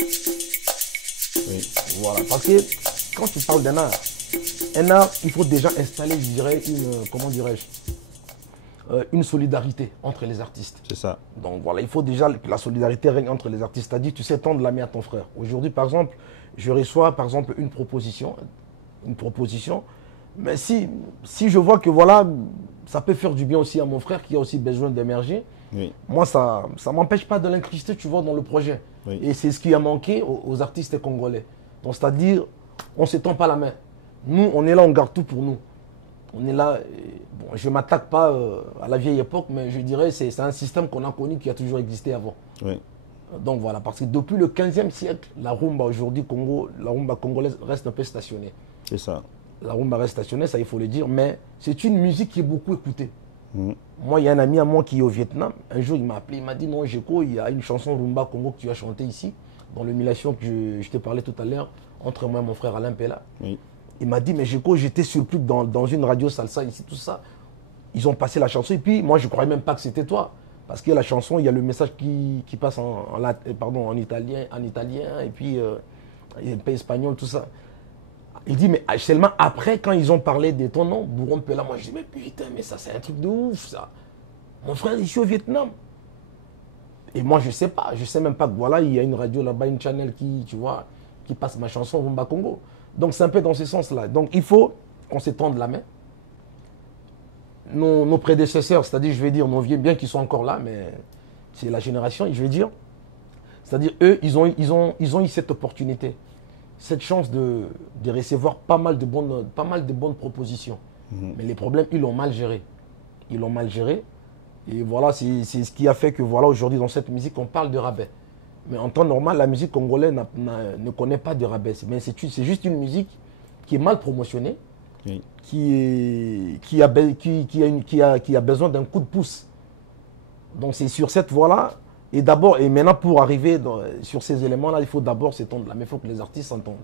Oui. Voilà, parce que quand tu parles un art, il faut déjà installer, je dirais, comment dirais-je, une solidarité entre les artistes. C'est ça. Donc voilà, il faut déjà que la solidarité règne entre les artistes. C'est-à-dire, tu sais tendre la main à ton frère. Aujourd'hui, par exemple, je reçois, par exemple, une proposition, mais si je vois que voilà, ça peut faire du bien aussi à mon frère qui a aussi besoin d'émerger, Oui. moi, ça ne m'empêche pas de l'incruster, tu vois, dans le projet. Oui. Et c'est ce qui a manqué aux artistes congolais. Donc, c'est-à-dire, on ne se tend pas la main. Nous, on est là, on garde tout pour nous. On est là, bon, je ne m'attaque pas à la vieille époque, mais je dirais que c'est un système qu'on a connu qui a toujours existé avant. Oui. Donc voilà, parce que depuis le 15e siècle, la rumba aujourd'hui, la rumba congolaise reste un peu stationnée. C'est ça. La rumba reste stationnée, ça il faut le dire, mais c'est une musique qui est beaucoup écoutée. Moi, il y a un ami à moi qui est au Vietnam. Un jour, il m'a appelé, il m'a dit non, Géco, il y a une chanson rumba Congo que tu as chantée ici, dans l'émulation que je te parlais tout à l'heure, entre moi et mon frère Alain Pella. Oui. Il m'a dit, mais Géco, j'étais surpris dans une radio salsa ici, tout ça. Ils ont passé la chanson et puis moi, je ne croyais même pas que c'était toi. Parce que la chanson, il y a le message qui passe en italien et puis un peu espagnol, tout ça. Il dit, mais seulement après, quand ils ont parlé de ton nom, Bourron Pella, moi je dis, mais putain, mais ça c'est un truc de ouf ça. Mon frère, ici au Vietnam. Et moi je sais pas, je sais même pas que voilà, il y a une radio là-bas, une channel qui passe ma chanson Rumba Congo. Donc c'est un peu dans ce sens-là. Donc il faut qu'on se tende la main. Nos prédécesseurs, c'est-à-dire, je vais dire, nos vieux, bien qu'ils sont encore là, mais c'est la génération, je vais dire. C'est-à-dire, eux, ils ont eu cette opportunité, cette chance de recevoir pas mal de bonnes propositions. Mais les problèmes, ils l'ont mal géré. Ils l'ont mal géré. Et voilà, c'est ce qui a fait que, voilà, aujourd'hui, dans cette musique, on parle de rabais. Mais en temps normal, la musique congolaise ne connaît pas de rabais. Mais c'est juste une musique qui est mal promotionnée. Oui. Qui a besoin d'un coup de pouce. Donc c'est sur cette voie-là. Et maintenant pour arriver sur ces éléments-là, il faut d'abord s'étendre là. Mais il faut que les artistes s'entendent.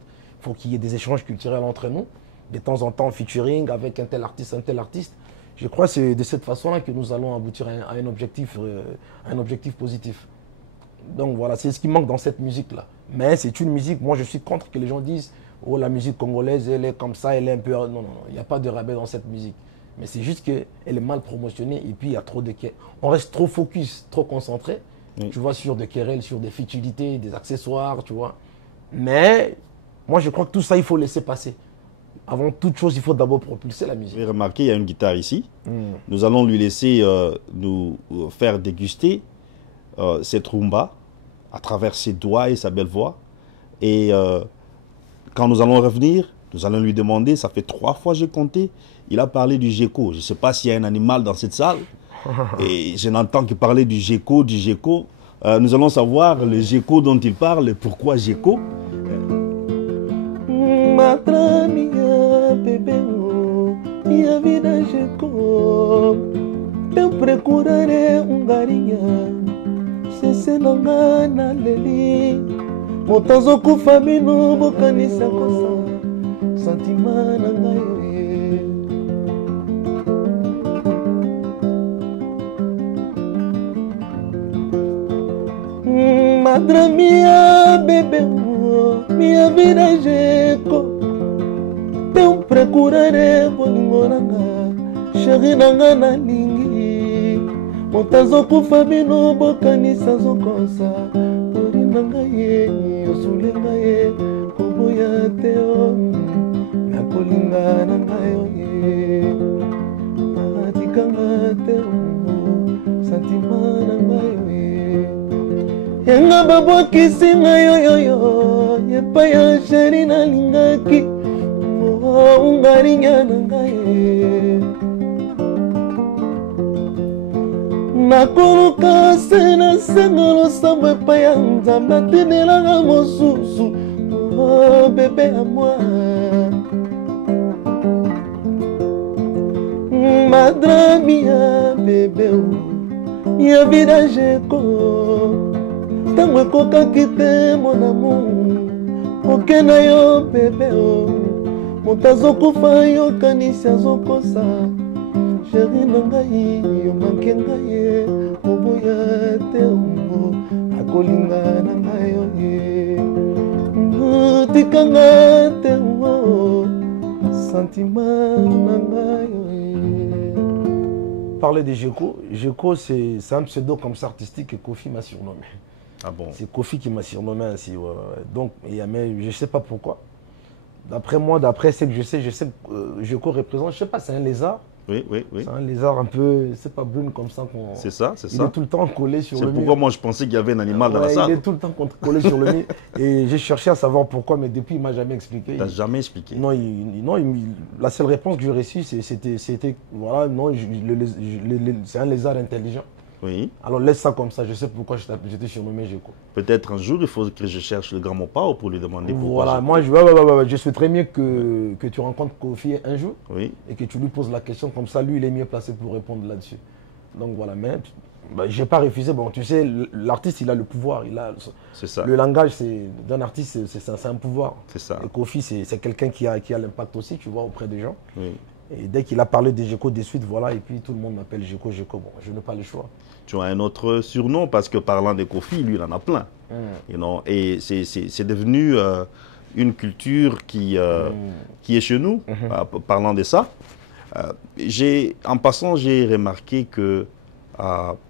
Il faut qu'il y ait des échanges culturels entre nous. De temps en temps, featuring avec un tel artiste, un tel artiste. Je crois que c'est de cette façon-là que nous allons aboutir à un objectif positif. Donc voilà, c'est ce qui manque dans cette musique-là. Mais c'est une musique, moi je suis contre que les gens disent oh, la musique congolaise, elle est comme ça, elle est un peu... Non, il n'y a pas de rabais dans cette musique. Mais c'est juste qu'elle est mal promotionnée et puis il y a trop de... On reste trop focus, trop concentré, oui. Tu vois, sur des querelles, sur des futilités, des accessoires, tu vois. Mais moi, je crois que tout ça, il faut laisser passer. Avant toute chose, il faut d'abord propulser la musique. Vous avez remarqué, il y a une guitare ici. Nous allons lui laisser nous faire déguster cette rumba à travers ses doigts et sa belle voix. Et... quand nous allons revenir, nous allons lui demander, ça fait 3 fois que j'ai compté, il a parlé du gecko. Je ne sais pas s'il y a un animal dans cette salle. Et je n'entends que parler du gecko, du gecko. Nous allons savoir le gecko dont il parle et pourquoi gecko. Minha vida gecko, eu procurarei garinha, se não na leli. Motazo kufa bino bokanisa kosa sentima na ngai madra minha bebê minha vida gecko eu procurarei bolingoranga chéri nanga na lingi motazo kufa bino bokanisa zokosa nangaye yosulenga ye koboya teo nakolinga nangayo ye atikanga teo santima nangayo ye yenga babwakisi ngayoyoyo yepa ya sheri nalingaki ungarinya nangaye nakoluka se na sengolo sambo epai ya nzambe atendelanga mosusu bebe ya mwa madrami ya bebe ya vida gecko ntango ekokaki te mon amour oke na yo bebe moto azokufa yokanisi azokosa chéri na ngai yomanke ngai oboya te ongo akolinga na ngai oye Tikanga te wo sentiment nangayo. Parler de Djeko. Djeko, c'est un pseudo comme ça artistique que Kofi m'a surnommé. Ah bon? C'est Kofi qui m'a surnommé ainsi. Ouais. Donc, mais je ne sais pas pourquoi. D'après moi, d'après ce que je sais que Djeko représente, je ne sais pas, c'est un lézard. Oui. C'est un lézard un peu, c'est pas brune comme ça. C'est ça. Il est tout le temps collé sur le mur. C'est pourquoi moi je pensais qu'il y avait un animal dans la salle. Il est tout le temps collé sur le mur. Et j'ai cherché à savoir pourquoi, mais depuis, il ne m'a jamais expliqué. Tu n'as jamais expliqué? Non, la seule réponse que j'ai reçue, c'était, voilà, non, c'est un lézard intelligent. Oui. Alors laisse ça comme ça, je sais pourquoi j'étais surnommé Djeko. Peut-être un jour, il faut que je cherche le grand Mopao pour lui demander pourquoi. Voilà, moi je souhaiterais mieux que tu rencontres Kofi un jour et que tu lui poses la question, comme ça lui il est mieux placé pour répondre là-dessus. Donc voilà, mais je n'ai pas refusé. Bon, tu sais, l'artiste il a le pouvoir, c'est ça. Le langage d'un artiste c'est un pouvoir. C'est ça. Et Kofi c'est quelqu'un qui a l'impact aussi, tu vois, auprès des gens. Oui. Et dès qu'il a parlé de Djeko de suite, voilà, et puis tout le monde m'appelle Djeko. Bon, je n'ai pas le choix. Tu as un autre surnom parce que parlant de Kofi, lui, il en a plein. Et c'est devenu une culture qui est chez nous, parlant de ça. En passant, j'ai remarqué que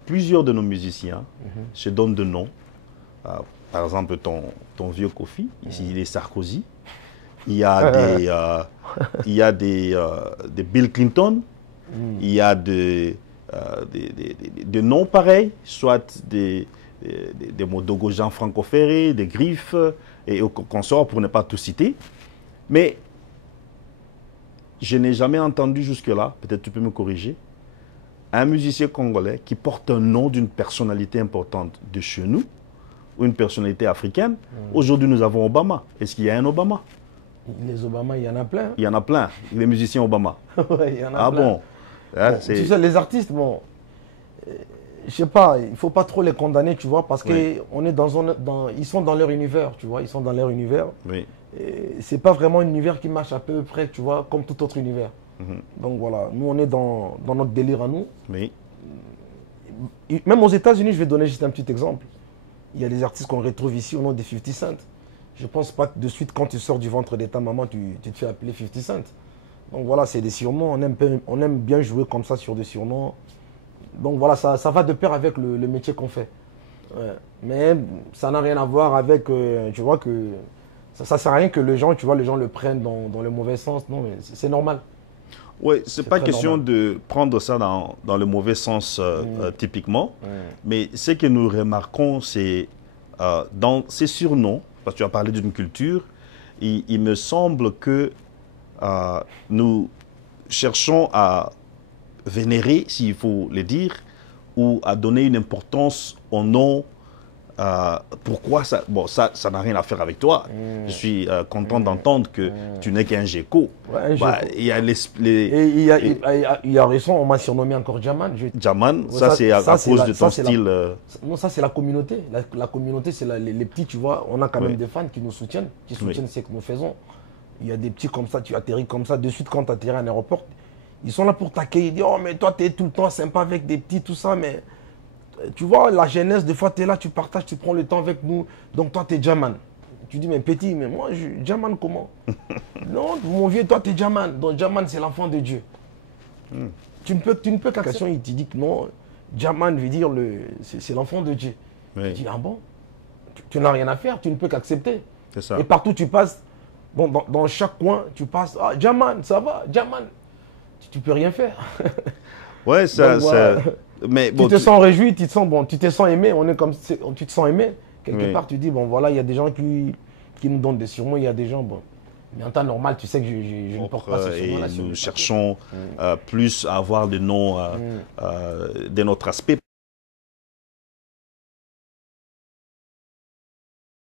plusieurs de nos musiciens se donnent de noms. Par exemple, ton vieux Kofi, ici il est Sarkozy. Il y a des Bill Clinton, il y a des noms pareils, soit des Modogo Jean Franco Ferré, des Griffes et consorts pour ne pas tout citer. Mais je n'ai jamais entendu jusque-là, peut-être tu peux me corriger, un musicien congolais qui porte un nom d'une personnalité importante de chez nous, ou une personnalité africaine. Aujourd'hui, nous avons Obama. Est-ce qu'il y a un Obama? Les Obama, il y en a plein. Il y en a plein, les musiciens Obama. Ouais, il y en a plein. Bon, tu sais, les artistes, bon, je sais pas, il ne faut pas trop les condamner, tu vois, parce qu'ils sont dans leur univers, tu vois, ils sont dans leur univers. Oui. C'est pas vraiment un univers qui marche à peu près, tu vois, comme tout autre univers. Donc voilà, nous on est dans notre délire à nous. Oui. Même aux États-Unis, je vais donner juste un petit exemple. Il y a des artistes qu'on retrouve ici au nom de 50 Cent. Je pense pas que de suite, quand tu sors du ventre de ta maman, tu te fais appeler 50 Cent. Donc voilà, c'est des surnoms. On aime bien jouer comme ça sur des surnoms. Donc voilà, ça va de pair avec le métier qu'on fait. Ouais. Mais ça n'a rien à voir avec, tu vois, que ça sert à rien que les gens le prennent dans le mauvais sens. Non, mais c'est normal. Oui, c'est pas question de prendre ça dans le mauvais sens typiquement. Mais ce que nous remarquons, c'est dans ces surnoms, parce que tu as parlé d'une culture, il me semble que nous cherchons à vénérer, s'il faut le dire, ou à donner une importance au nom. Pourquoi ça? Bon, ça n'a rien à faire avec toi. Je suis content d'entendre que tu n'es qu'un Djeko. Ouais, il y a il y a récent, on m'a surnommé encore Jaman. Jaman, ça c'est à cause de ton style. Non, ça c'est la communauté. La communauté, c'est les petits, tu vois. On a quand même des fans qui nous soutiennent, qui soutiennent ce que nous faisons. Il y a des petits comme ça, tu atterris comme ça. De suite, quand tu atterris à un aéroport, ils sont là pour t'accueillir. Ils disent, oh, mais toi, tu es tout le temps sympa avec des petits, tout ça, mais. Tu vois, la jeunesse, des fois, tu es là, tu partages, tu prends le temps avec nous. Donc, toi, tu es Jaman. Tu dis, mais petit, mais moi, Jaman, comment? Non, mon vieux, toi, tu es Jaman. Donc, Jaman, c'est l'enfant de Dieu. Tu ne peux qu'accepter. Il te dit que non, Jaman veut dire, c'est l'enfant de Dieu. Tu dis, ah bon? Tu n'as rien à faire, tu ne peux qu'accepter. C'est ça. Et partout, tu passes, bon, dans chaque coin, tu passes, ah, Jaman, ça va, Jaman. Tu ne peux rien faire. Ouais, ça. Voilà. Mais bon, tu te sens réjoui, tu te sens aimé, tu te sens aimé. Quelque part, tu dis, bon voilà, il y a des gens qui nous donnent des surnoms, il y a des gens, bon. Mais en temps normal, tu sais que je ne porte pas ces surnoms-là. Nous cherchons plus à avoir des noms de notre aspect.